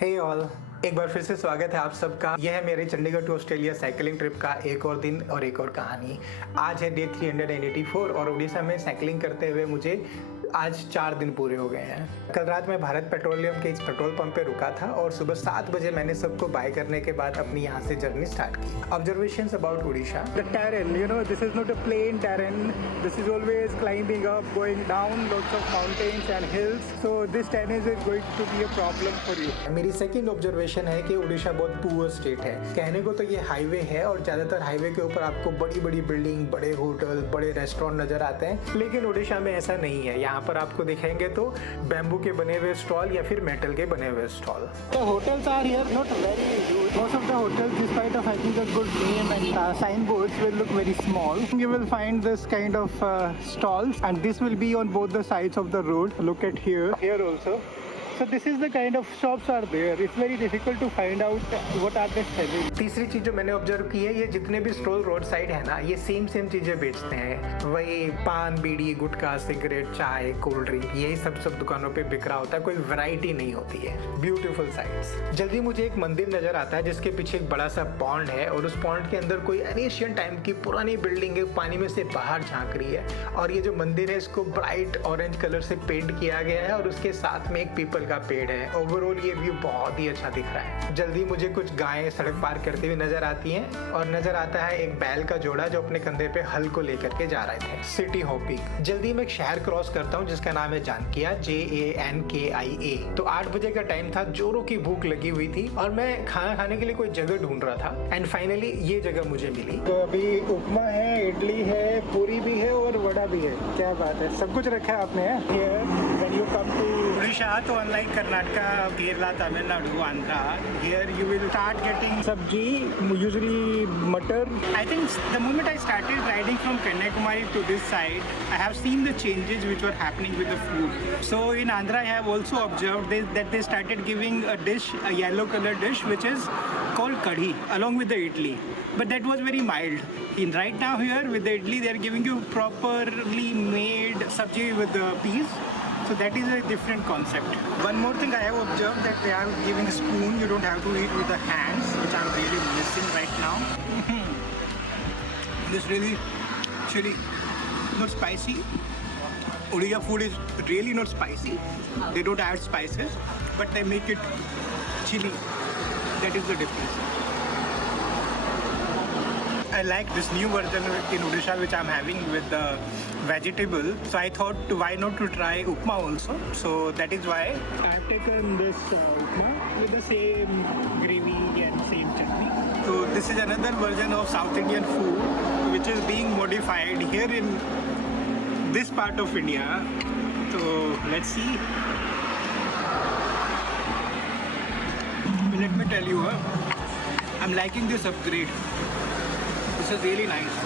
हे all, एक बार फिर से स्वागत है आप सबका। यह है मेरे Chandigarh to Australia cycling trip का एक और दिन और एक और कहानी। आज है डे 384 और उड़ीसा में साइकिलिंग करते हुए मुझे आज 4 दिन पूरे हो गए हैं। कल रात मैं भारत पेट्रोलियम के इस पेट्रोल पंप पे रुका था और सुबह 7 बजे मैंने सबको बाय करने के बाद अपनी यहाँ से जर्नी स्टार्ट की। Observations about Orissa. The terrain, this is not a plain terrain. This is always climbing up, going down, lots of mountains and hills. So this terrain is going to be a problem for you. मेरी second observation है कि उड़ीसा बहुत poor state है। कहने को तो ये highway है और ज्यादातर हाईवे के ऊपर आपको बड़ी बड़ी बिल्डिंग, बड़े होटल, बड़े रेस्टोरेंट नजर आते हैं, लेकिन उड़ीसा में ऐसा नहीं है। यहाँ पर आपको दिखेंगे तो बैम्बू के बने हुए स्टॉल या फिर मेटल के बने हुए stall. The hotels are here not very huge. Most of the hotels, despite of having a good name and signboards, will look very small. You will find this kind of stalls, and this will be on both the sides of the road. Look at here. Here also. So this is the kind of shops are there. It's very difficult to find out what are they selling. तीसरी चीज जो मैंने observe की है, ये जितने भी stall road side है ना, ये सेम चीजें बेचते हैं। वही पान, बीड़ी, गुटखा, सिगरेट, चाय, कोल्ड ड्रिंक, यही सब दुकानों पे बिक रहा होता है। कोई वैरायटी नहीं होती है। Beautiful sites. जल्दी मुझे एक मंदिर नजर आता है जिसके पीछे एक बड़ा सा पॉन्ड है और उस पॉन्ड के अंदर कोई एशियन टाइम की पुरानी बिल्डिंग है, पानी में से बाहर झांक रही है। और ये जो मंदिर है इसको ब्राइट ऑरेंज कलर से पेंट किया गया है और उसके साथ में एक पीपल का पेड़ है। ओवरऑल ये व्यू बहुत ही अच्छा दिख रहा है। जल्दी मुझे कुछ गायें सड़क पार करते हुए नजर आती हैं और नजर आता है एक बैल का जोड़ा जो अपने कंधे पे हल को लेकर के जा रहे थे। City hopping. जल्दी मैं एक शहर क्रॉस करता हूँ जिसका नाम है जानकिया, JANKIA। तो 8 बजे का टाइम था, जोरों की भूख लगी हुई थी और मैं खाना खाने के लिए कोई जगह ढूंढ रहा था एंड फाइनली ये जगह मुझे मिली। तो अभी उपमा है, इडली है, पूरी भी है और वड़ा भी है। क्या बात है, सब कुछ रखा है आपने। When you come to Odisha, तो unlike Karnataka, Kerala, Tamil Nadu, Andhra, here you will start getting sabji, usually matar. I think the moment I started riding from Kanyakumari to this side, I have seen the changes which were happening with the food. So in Andhra, I have also observed that they started giving a dish, a yellow color dish, which is called kadhi, along with the idli. But that was very mild. Right now here with the idli, they are giving you properly made sabji with the peas. So that is a different concept. One more thing I have observed that they are giving a spoon. You don't have to eat with the hands, which I'm really missing right now. This really chili, not spicy. Odisha food is really not spicy. They don't add spices, but they make it chili. That is the difference. I like this new version in Odisha which I'm having with the vegetable. So I thought why not to try upma also. So that is why I've taken this upma with the same gravy and same chutney. So this is another version of South Indian food which is being modified here in this part of India. So let's see. Let me tell you, I'm liking this upgrade. This is really nice.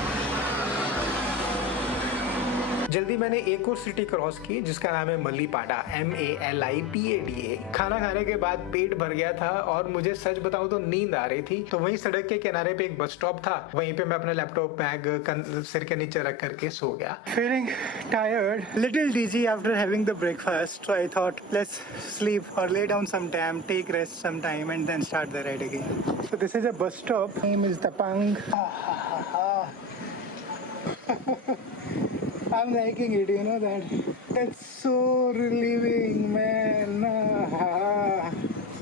जल्दी मैंने एक और city cross की जिसका नाम है मल्लीपाड़ा, MALIPADA। खाना खाने के बाद पेट भर गया था और मुझे सच बताऊं तो नींद आ रही थी। तो वहीं सड़क के किनारे पे एक बस स्टॉप था, वहीं पे मैं अपना लैपटॉप बैग सिर के नीचे रख करके सो गया। Feeling tired, little dizzy after having the breakfast. So I thought let's sleep or lay down some time, take rest some time and then start the ride again. So this is a bus stop. Name is Tapang. I'm liking it, that. That's so relieving, man.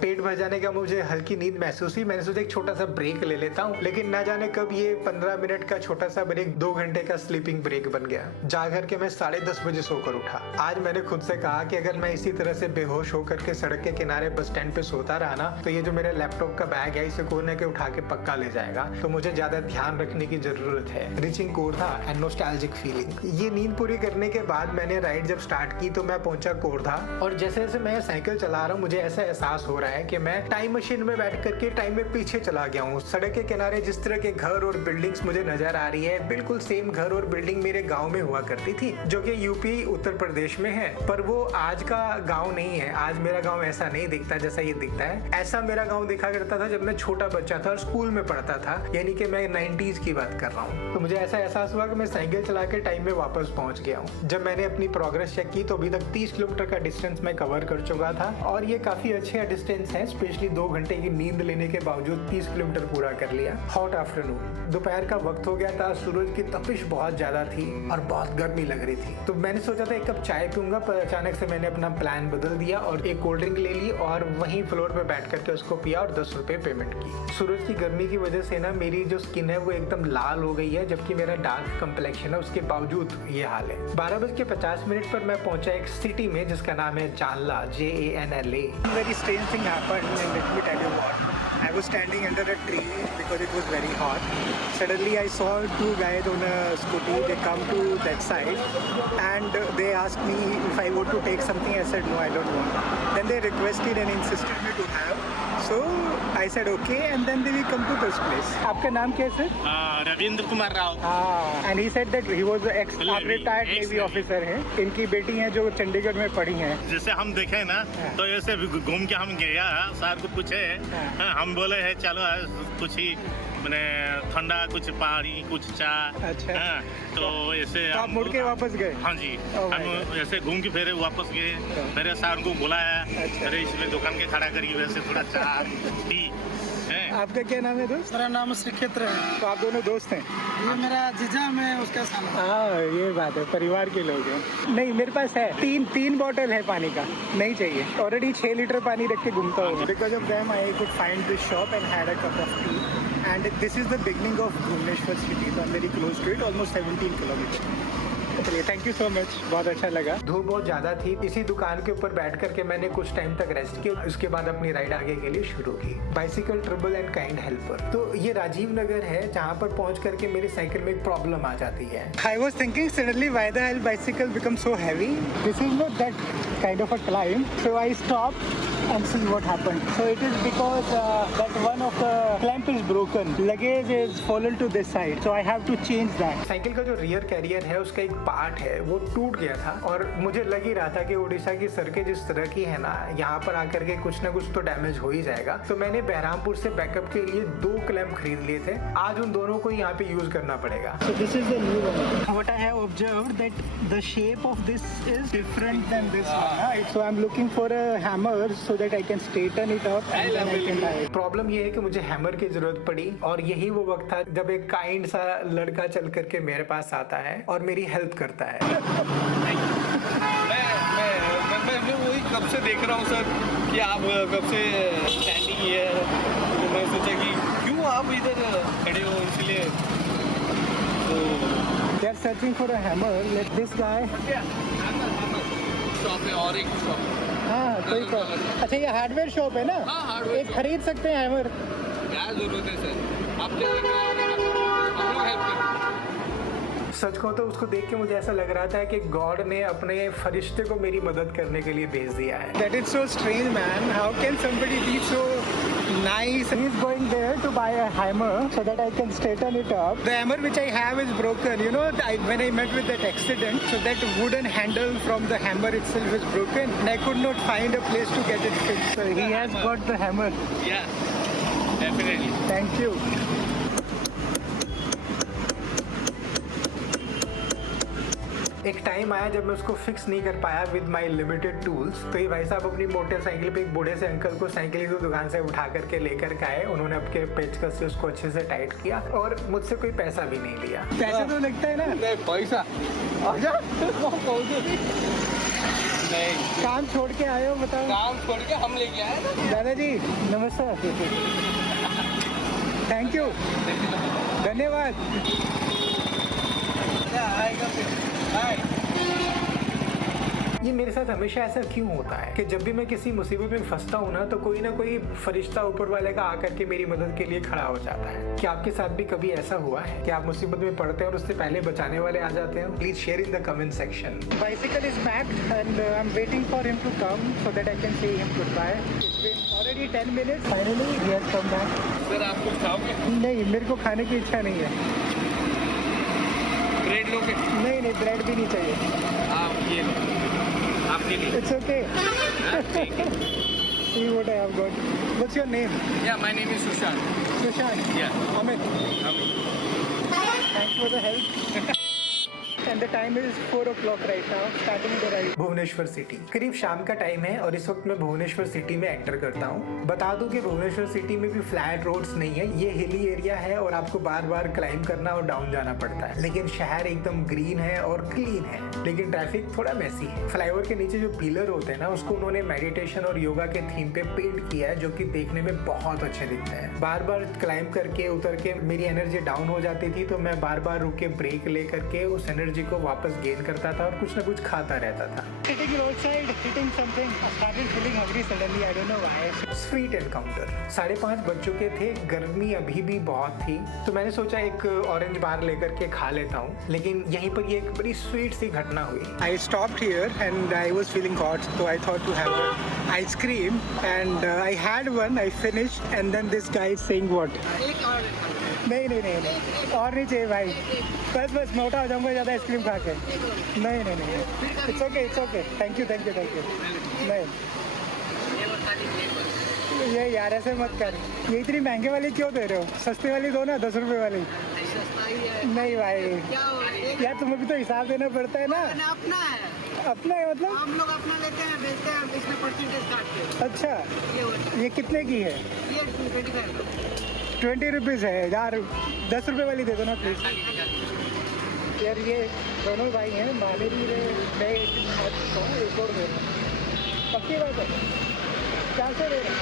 पेट भर जाने का मुझे हल्की नींद महसूस हुई। मैंने सोचा एक छोटा सा ब्रेक ले लेता हूँ, लेकिन ना जाने कब ये 15 मिनट का छोटा सा ब्रेक 2 घंटे का स्लीपिंग ब्रेक बन गया। जाग कर के मैं 10:30 बजे सोकर उठा। आज मैंने खुद से कहा कि अगर मैं इसी तरह से बेहोश होकर के सड़क के किनारे बस स्टैंड पे सोता रहा ना, तो ये जो मेरे लैपटॉप का बैग है इसे कोई ना कोई उठा के पक्का ले जाएगा। तो मुझे ज्यादा ध्यान रखने की जरूरत है। Reaching Khordha and nostalgic feeling. ये नींद पूरी करने के बाद मैंने राइड जब स्टार्ट की तो मैं पहुंचा कोरधा और जैसे जैसे मैं साइकिल चला रहा हूँ मुझे ऐसा एहसास हो रहा है कि मैं टाइम मशीन में बैठ करके टाइम में पीछे चला गया हूँ। सड़क के किनारे जिस तरह के घर और बिल्डिंग्स मुझे नजर आ रही है, बिल्कुल सेम घर और बिल्डिंग मेरे गांव में हुआ करती थी, जो कि यूपी उत्तर प्रदेश में है। पर वो आज का गांव नहीं है। आज मेरा गांव ऐसा नहीं दिखता जैसा ये दिखता है। ऐसा मेरा गांव दिखा करता था जब मैं छोटा बच्चा था और स्कूल में पढ़ता था, यानी कि मैं 90s की बात कर रहा हूँ। तो मुझे ऐसा एहसास हुआ कि मैं साइकिल चला के टाइम में वापस पहुंच गया हूँ। जब मैंने अपनी प्रोग्रेस चेक की तो अभी तक 30 किलोमीटर का डिस्टेंस मैं कवर कर चुका था और ये काफी अच्छा डिस्टेंस है है, स्पेशली 2 घंटे की नींद लेने के बावजूद 30 किलोमीटर पूरा कर लिया। हॉट आफ्टरनून, दोपहर का वक्त हो गया था, सूरज की तपिश बहुत ज्यादा थी और बहुत गर्मी लग रही थी। तो मैंने सोचा था एक कप चाय पीऊंगा, पर अचानक से मैंने अपना प्लान बदल दिया और एक कोल्ड ड्रिंक ले ली और वहीं फ्लोर पे बैठ करके उसको पिया और 10 रुपए पेमेंट की। सूरज की गर्मी की वजह से ना मेरी जो स्किन है वो एकदम लाल हो गई है, जबकि मेरा डार्क कम्प्लेक्शन है, उसके बावजूद ये हाल है। 12:50 पर मैं पहुंचा एक सिटी में जिसका नाम है जानला, JANLA। Very strange thing happened, and let me tell you what. I was standing under a tree because it was very hot. Suddenly I saw 2 guys on a scooty. They come to that side and they asked me if I want to take something. I said no, I don't want. Then they requested and insisted me to have. So I said okay, and then they will come to this place. आपका नाम क्या है sir? Ravindra Kumar Rao. And he said that he was ex retired navy officer है। इनकी बेटी हैं जो चंडीगढ़ में पढ़ी हैं। जैसे हम देखे ना तो ऐसे घूम के हम गया सर को पूछे, हम बोले है चलो कुछ ही मैंने ठंडा, कुछ पहाड़ी, कुछ चाय। अच्छा। तो ऐसे आप मुड़ के वापस गए? हाँ जी, हम ऐसे घूम के फिर वापस गए। मेरे सर को बुलाया, अरे इसमें दुकान के खड़ा करिए, वैसे थोड़ा चाय टी। आपका क्या नाम है दोस्त? मेरा नाम श्रीक्षेत्र है। तो आप दोनों दोस्त हैं? ये मेरा जीजा, मैं उसका साला। हाँ, ये बात है, परिवार के लोग हैं। नहीं, मेरे पास है तीन बॉटल है पानी का, नहीं चाहिए। ऑलरेडी 6 लीटर पानी रख के घूमता हूँ। Because of them I could find this shop and had a cup of tea and this is the beginning of Bhubaneswar city. तो I am very close to it, almost 17 kilometre. चलिए, thank you so much, बहुत अच्छा लगा। धूप बहुत ज्यादा थी, इसी दुकान के ऊपर बैठ करके मैंने कुछ टाइम तक रेस्ट किया, उसके बाद अपनी राइड आगे के लिए शुरू की। Bicycle trouble and kind helper. तो ये राजीव नगर है, जहाँ पर पहुँच करके मेरी साइकिल में एक प्रॉब्लम आ जाती है। I was thinking suddenly why the hell bicycle becomes so heavy? This is not that kind of a climb. So I stopped and see what happened. So it is because that one of the clamp is broken. Luggage is fallen to this side. So I have to change that. Cycle का जो rear career है उसका एक part है वो टूट गया था और मुझे लग ही रहा था कि उड़ीसा की सड़कें जिस तरह की है ना, यहाँ पर आकर के कुछ ना कुछ तो डैमेज हो ही जाएगा। तो मैंने बहरामपुर से बैकअप के लिए 2 क्लैंप खरीद लिए थे। आज उन दोनों को यहाँ पे यूज करना पड़ेगा। So this is the new one. What I have observed that the shape of this is different than this one. Right? So I'm looking for a hammer so that I can straighten it up and then I can tie it. Problem ये है कि मुझे hammer की जरूरत पड़ी और यही वो वक्त था जब एक काइंड सा लड़का चल करके मेरे पास आता है और मेरी हेल्प करता है। मैं वही कब से देख रहा हूँ सर कि आप कब से स्टैंडिंग है, तो मैं सोचा कि क्यों आप इधर खड़े हो, इसलिए तो They are searching for a hammer. Let this guy. Shop है और एक शॉप। हाँ, कोई प्रॉब्लम। अच्छा, ये हार्डवेयर शॉप है ना? हाँ, hardware एक खरीद सकते हैं हैमर। क्या जरूरत है सर, आप चलेंगे हम लोग हेल्प करेंगे। सच को तो उसको देख के मुझे ऐसा लग रहा था कि गॉड ने अपने फरिश्ते को मेरी मदद करने के लिए भेज दिया है। That is so strange, man. How can somebody be so nice? He's going there to buy a hammer so that I can straighten it up. The hammer which I have is broken. You know, when I met with that accident, so that wooden handle from the hammer itself is broken, and I could not find a place to get it fixed. So he has got the hammer. Yeah, definitely. Thank you. एक time आया जब मैं उसको fix नहीं कर पाया with my limited tools. तो ये भाई साहब अपनी मोटरसाइकिल पे एक बूढ़े से अंकल को साइकिल की दुकान से उठा करके लेकर के आए। उन्होंने अपने पेचकस से उसको अच्छे से टाइट किया और मुझसे कोई पैसा भी नहीं लिया। पैसा तो लगता है ना? नहीं पैसा आजा। नहीं, काम छोड़ के आए हो, बताओ। काम छोड़ के हम लेके आए ना। दादाजी नमस्कार। थैंक यू, धन्यवाद। ये मेरे साथ हमेशा ऐसा क्यों होता है कि जब भी मैं किसी मुसीबत में फंसता हूँ ना, तो कोई ना कोई फरिश्ता ऊपर वाले का आकर के मेरी मदद के लिए खड़ा हो जाता है। क्या आपके साथ भी कभी ऐसा हुआ है कि आप मुसीबत में पड़ते हैं और उससे पहले बचाने वाले आ जाते हैं? Please share in the comment section. Bicycle is packed and I'm waiting for him to come so that I can say him goodbye. It's been already 10 minutes. Finally he has come back. Sir आप कुछ खाओगे? नहीं, मेरे को खाने की इच्छा नहीं है। ब्रेड लोगे? नहीं, ब्रेड भी नहीं चाहिए। आप ये लो, आपके लिए। It's okay. ठीक है। See what I have got. What's your name? Yeah, my name is Sushant. Sushant. Yeah. Amit. Amit. Thanks for the help. and the time is 4 o'clock right now, starting the ride. Bhubaneswar city करीब शाम का time है और इस वक्त मैं Bhubaneswar city में enter करता हूँ। बता दूं कि भुवनेश्वर सिटी में भी फ्लैट रोड्स नहीं है, ये हिली एरिया है और आपको बार बार क्लाइंब करना और डाउन जाना पड़ता है, लेकिन शहर एकदम ग्रीन है और क्लीन है, लेकिन ट्रैफिक थोड़ा मैसी है। फ्लाईओवर के नीचे जो पिलर होते हैं ना, उसको उन्होंने मेडिटेशन और योगा के थीम पे पेंट किया है, जो कि देखने में बहुत अच्छे दिखते हैं। बार बार क्लाइंब करके उतर के मेरी एनर्जी डाउन हो जाती थी, तो मैं बार बार रुक के ब्रेक ले करके उस एनर्जी को वापस गेन करता था और कुछ ना कुछ खाता रहता था। Sitting roadside, eating something, I started feeling hungry suddenly. I don't know why. Sweet encounter 5:30 बज चुके थे, गर्मी अभी भी बहुत थी, तो मैंने सोचा एक ऑरेंज बार लेकर के खा लेता हूँ, लेकिन यहीं पर ये एक बड़ी स्वीट सी घटना हुई। I stopped here and I was feeling hot, so I thought to have an ice cream, and I had one. I finished, and then this guy is saying what? नहीं और नहीं चाहिए भाई, बस मोटा हो जाऊंगा ज़्यादा आइसक्रीम खा के। नहीं इट्स ओके थैंक यू नहीं ये यार ऐसे मत कर, ये इतनी महंगे वाली क्यों दे रहे हो? सस्ती वाली दो ना, 10 रुपए वाली। नहीं भाई यार, तुम्हें भी तो हिसाब देना पड़ता है ना। अपना है मतलब हम लोग अपना लेते हैं, बेचते हैं, इसमें परसेंटेज काटते हैं। अच्छा, ये कितने की है? ये 25 20 रुपीज़ है यार, 10 रुपए वाली दे दो ना प्लीज़। यार ये दोनों भाई हैं, माने भी रहे, मैं एक और दे रहा हूँ, पक्की बात है। 400 दे रहा हूँ।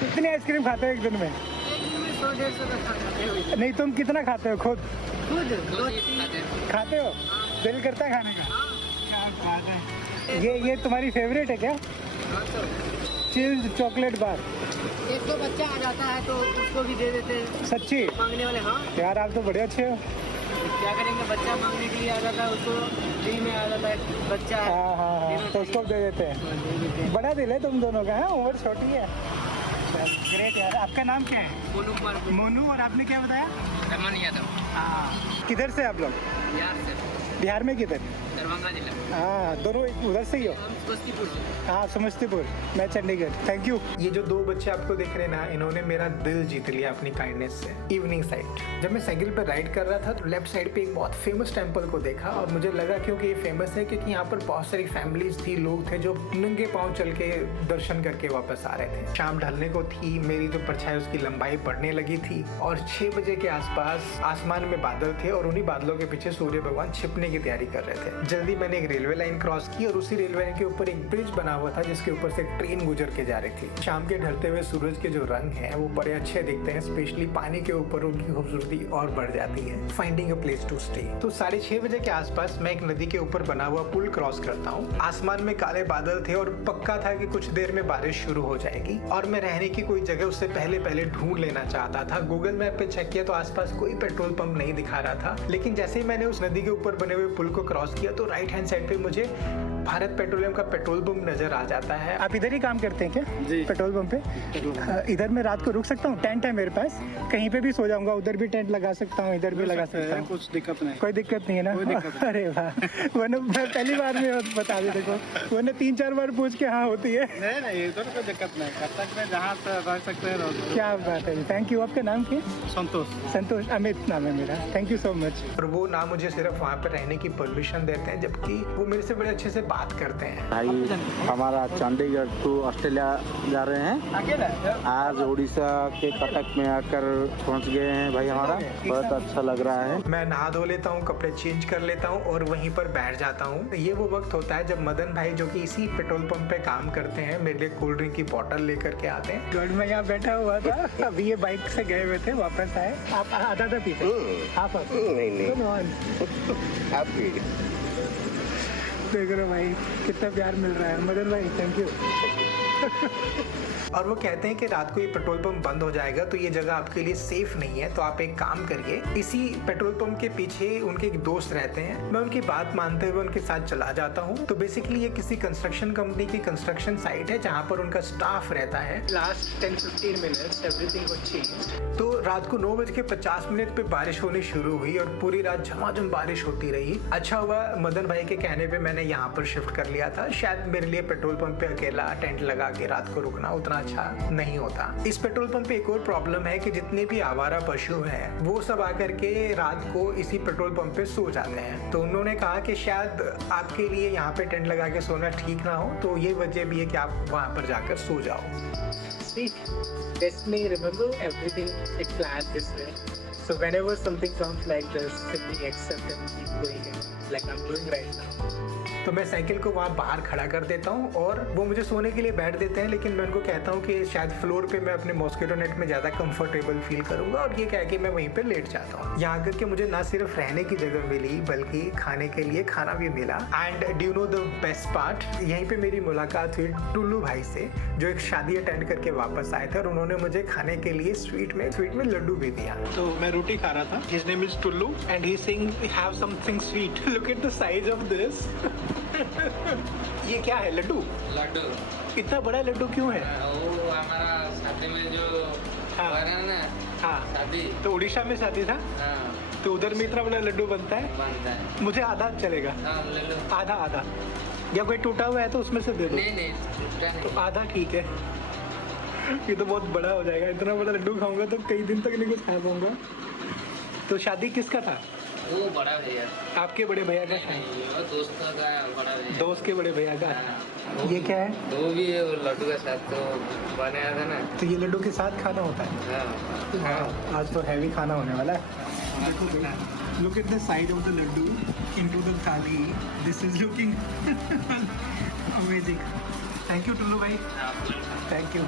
कितनी आइसक्रीम खाते हो एक दिन में? 100-150 का खाते हैं। नहीं, तुम कितना खाते हो खुद? खुद खाते हो? दिल करता है खाने का? क्या बात है। ये तुम्हारी फेवरेट है क्या? Chilled chocolate bar. एक तो बच्चा आ जाता है तो उसको भी दे देते हैं, सच्ची मांगने वाले। हाँ यार, आप तो बड़े अच्छे हो। क्या करेंगे, बच्चा मांगने के लिए आ जाता है, उसको फ्री में आ जाता है बच्चा। हाँ, तो उसको दे देते हैं। बड़ा दिल है तुम दोनों का, है उम्र छोटी है। ग्रेट यार। आपका नाम क्या है? मोनू कुमार। मोनू, और आपने क्या बताया? रमन यादव। हाँ, किधर से आप लोग? बिहार से। बिहार में किधर? दरभंगा जिला। हाँ, दोनों उधर से ही हो? हम समस्तीपुर से। हाँ, समस्तीपुर, मैं चंडीगढ़। Thank you. ये जो 2 बच्चे आपको दिख रहे हैं ना, इन्होंने मेरा दिल जीत लिया अपनी काइंडनेस से। इवनिंग साइड जब मैं साइकिल पर राइड कर रहा था, तो लेफ्ट साइड पे एक बहुत फेमस टेंपल को देखा, और मुझे लगा क्योंकि ये फेमस है क्योंकि यहाँ पर बहुत सारी फैमिलीज थी, लोग थे जो नंगे पाँव चल के दर्शन करके वापस आ रहे थे। शाम ढलने को थी, मेरी जो परछाई उसकी लंबाई बढ़ने लगी थी, और 6 बजे के आसपास आसमान में बादल थे और उन्हीं बादलों के पीछे सूर्य भगवान छिपने की तैयारी कर रहे थे। जल्दी मैंने एक रेलवे लाइन क्रॉस की और उसी रेलवे लाइन के ऊपर एक ब्रिज बना हुआ था, जिसके ऊपर से एक ट्रेन गुजर के जा रही थी। शाम के ढलते हुए सूरज के जो रंग हैं वो बड़े अच्छे दिखते हैं, स्पेशली पानी के ऊपर उनकी खूबसूरती और बढ़ जाती है। Finding a place to stay. तो 6:30 बजे के आसपास मैं एक नदी के ऊपर बना हुआ पुल क्रॉस करता हूँ। आसमान में काले बादल थे और पक्का था कि कुछ देर में बारिश शुरू हो जाएगी, और मैं रहने की कोई जगह उससे पहले ढूंढ लेना चाहता था। गूगल मैप पे चेक किया तो आसपास कोई पेट्रोल पंप नहीं दिखा रहा था, लेकिन जैसे ही मैंने उस नदी के ऊपर बने हुए पुल को क्रॉस किया तो राइट हैंड साइड पे मुझे भारत पेट्रोलियम का पेट्रोल पंप नजर आ जाता है। आप इधर ही काम करते हैं क्या? जी, पेट्रोल पंप पे। इधर मैं रात को रुक सकता हूँ? टेंट है मेरे पास, कहीं पे भी सो जाऊंगा, उधर भी टेंट लगा सकता हूँ, इधर भी लगा सकता हूँ। कुछ दिक्कत नहीं। कोई दिक्कत नहीं है ना? अरे वाह, वरना मैं पहली बार में बता दे, देखो वरना 3-4 बार पूछ के हाँ होती है। नहीं इधर कोई दिक्कत नहीं, कब तक में जहाँ रह सकते हैं। क्या बात है, थैंक यू। आपका नाम क्या? संतोष। अमित नाम है मेरा। Thank you so much. और वो ना मुझे सिर्फ वहाँ पर रहने की परमिशन देते हैं, जबकि वो मेरे से बड़े अच्छे से बात करते हैं। भाई हमारा चंडीगढ़ टू ऑस्ट्रेलिया जा रहे हैं, आज उड़ीसा के कटक में आकर पहुंच गए हैं भाई। हमारा बहुत अच्छा लग रहा है। मैं नहा धो लेता हूँ, कपड़े चेंज कर लेता हूँ और वहीं पर बैठ जाता हूँ। ये वो वक्त होता है जब मदन भाई, जो कि इसी पेट्रोल पंप पे काम करते हैं, मेरे लिए कोल्ड ड्रिंक की बोतल लेकर के आते हैं। गढ़ में यहाँ बैठा हुआ था, अभी ये बाइक से गए हुए थे, वापस आए। आप आधा पीते? हाफ? नहीं, देख रहे हो भाई कितना प्यार मिल रहा है मदन भाई, थैंक यू। और वो कहते हैं कि रात को ये पेट्रोल पंप बंद हो जाएगा तो ये जगह आपके लिए सेफ नहीं है, तो आप एक काम करिए, इसी पेट्रोल पंप के पीछे उनके एक दोस्त रहते हैं, मैं उनकी बात मानते हुए उनके साथ चला जाता हूँ। तो बेसिकली ये किसी कंस्ट्रक्शन कंपनी की कंस्ट्रक्शन साइट है जहाँ पर उनका स्टाफ रहता है। Last 10-15 minutes everything was changed. तो रात को 9:50 पे बारिश होनी शुरू हुई और पूरी रात झमाझम बारिश होती रही। अच्छा हुआ मदन भाई के कहने पे मैंने यहाँ पर शिफ्ट कर लिया था, शायद मेरे लिए पेट्रोल पंप पे अकेला टेंट लगा लगा के रात को रुकना उतना अच्छा नहीं होता। इस पेट्रोल पंप पे एक और प्रॉब्लम है कि जितने भी आवारा पशु हैं वो सब आकर के रात को इसी पेट्रोल पंप पे सो जाते हैं। तो उन्होंने कहा कि शायद आपके लिए यहाँ पे टेंट लगा के सोना ठीक ना हो, तो ये वजह भी है कि आप वहाँ पर जाकर सो जाओ। See, destiny, remember everything is planned this way. So whenever something comes like this, simply accept and keep going it, like I'm doing right now. तो मैं साइकिल को वहाँ बाहर खड़ा कर देता हूँ और वो मुझे सोने के लिए बैठ देते हैं, लेकिन मैं उनको कहता हूँ कि शायद फ्लोर पे मैं अपने मॉस्किटो नेट में ज़्यादा कंफर्टेबल फील करूँगा, और ये कह के मैं वहीं पे लेट जाता हूँ। यहाँ करके मुझे ना सिर्फ रहने की जगह मिली बल्कि खाने के लिए खाना भी मिला। And do you know the best part, यहीं पे मेरी मुलाकात हुई टुल्लू भाई से, जो एक शादी अटेंड करके वापस आए थे और उन्होंने मुझे खाने के लिए स्वीट में लड्डू भी दिया। तो मैं रोटी खा रहा था। His name is Tullu and he's saying have something sweet. Look at the size of this. ये क्या है? लड्डू? लड्डू इतना बड़ा लड्डू क्यों है? वो हमारा शादी में जो हाँ। हुआ ना ना हाँ, शादी, तो उड़ीसा में शादी था, हाँ, तो उधर में इतना बड़ा लड्डू बनता है। बनता है। मुझे आधा चलेगा, हाँ, ले लो। आधा आधा, या कोई टूटा हुआ है तो उसमें से दे दो। नहीं टूटा तो नहीं। आधा ठीक है। ये तो बहुत बड़ा हो जाएगा, इतना बड़ा लड्डू खाऊंगा तो कई दिन तक नहीं कुछ खा पाऊंगा। तो शादी किसका था? वो बड़ा भैया, आपके बड़े भैया का? नहीं वो दोस्तों का बड़ा भैया। दोस्त के बड़े भैया का। हाँ। ये क्या है? वो भी है, वो लड्डू के साथ तो बनाया था ना। तो ये लड्डू के साथ खाना होता है? हाँ। आज तो हैवी खाना होने वाला है। Look at the side of the laddu into the thali. This is looking amazing. Thank you Tullu भाई, थैंक यू।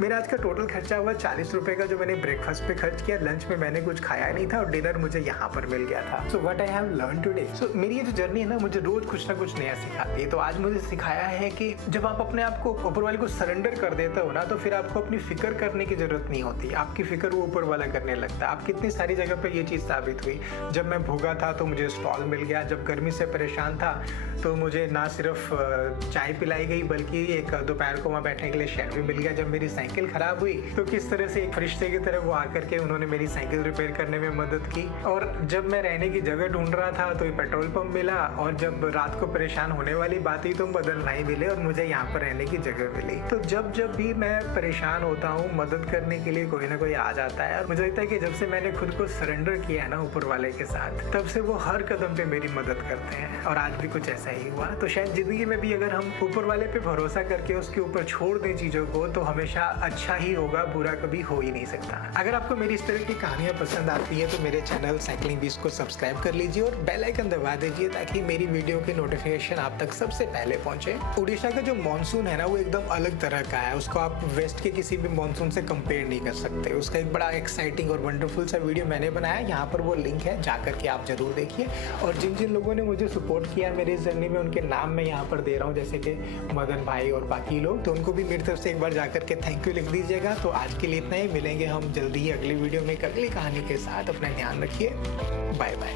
मेरा आज का टोटल खर्चा हुआ 40 रुपए का, जो मैंने ब्रेकफास्ट पे खर्च किया। लंच में मैंने कुछ खाया नहीं था और डिनर मुझे यहाँ पर मिल गया था। So what I have learn today, so मेरी ये जो जर्नी है ना, मुझे रोज कुछ ना कुछ नया सिखाती है। तो आज मुझे सिखाया है कि जब आप अपने आप को ऊपर वाले को सरेंडर कर देते हो ना, तो फिर आपको अपनी फिक्र करने की जरूरत नहीं होती। आपकी फिक्र वो ऊपर वाला करने लगता है। आप कितनी सारी जगह पे ये चीज़ साबित हुई। जब मैं भूखा था तो मुझे स्टॉल मिल गया। जब गर्मी से परेशान था तो मुझे ना सिर्फ चाय पिलाई गई बल्कि एक दोपहर को वहाँ बैठने के लिए शेड भी मिल गया। जब मेरी साइकिल खराब हुई तो किस तरह से एक फरिश्ते की तरह वो आकर के उन्होंने मेरी साइकिल रिपेयर करने में मदद की। और जब मैं रहने की जगह ढूंढ रहा था तो ये पेट्रोल पंप मिला, और जब रात को परेशान होने वाली बात हुई तो बदल भाई मिले और मुझे यहाँ पर रहने की जगह मिली। तो जब भी मैं परेशान होता हूँ, मदद करने के लिए कोई ना कोई आ जाता है। और मुझे लगता है कि जब से मैंने खुद को सरेंडर किया है ना ऊपर वाले के साथ, तब से वो हर कदम पे मेरी मदद करते हैं। और आज भी कुछ ऐसा ही हुआ। तो शायद जिंदगी में भी अगर हम ऊपर वाले पे भरोसा करके उसके ऊपर छोड़ दें चीजों को, तो हमेशा अच्छा ही होगा, बुरा कभी हो ही नहीं सकता। अगर आपको मेरी इस तरह की कहानियां पसंद आती है तो मेरे चैनल साइकिलिंग बीस को सब्सक्राइब कर लीजिए और बेल आइकन दबा दीजिए ताकि मेरी वीडियो की नोटिफिकेशन आप तक सबसे पहले पहुंचे। उड़ीसा का जो मानसून है ना, वो एकदम अलग तरह का है। उसको आप वेस्ट के किसी भी मानसून से कंपेयर नहीं कर सकते। उसका एक बड़ा एक्साइटिंग और वंडरफुल सा वीडियो मैंने बनाया, यहाँ पर वो लिंक है, जाकर के आप जरूर देखिए। और जिन जिन लोगों ने मुझे सपोर्ट किया मेरी इस जर्नी में, उनके नाम मैं यहाँ पर दे रहा हूँ, जैसे कि मदन भाई और बाकी लोग, तो उनको भी मेरी तरफ से एक बार जाकर के थैंक यू लिख दीजिएगा। तो आज के लिए इतना ही, मिलेंगे हम जल्दी ही अगली वीडियो में एक अगली कहानी के साथ। अपना ध्यान रखिए, बाय बाय।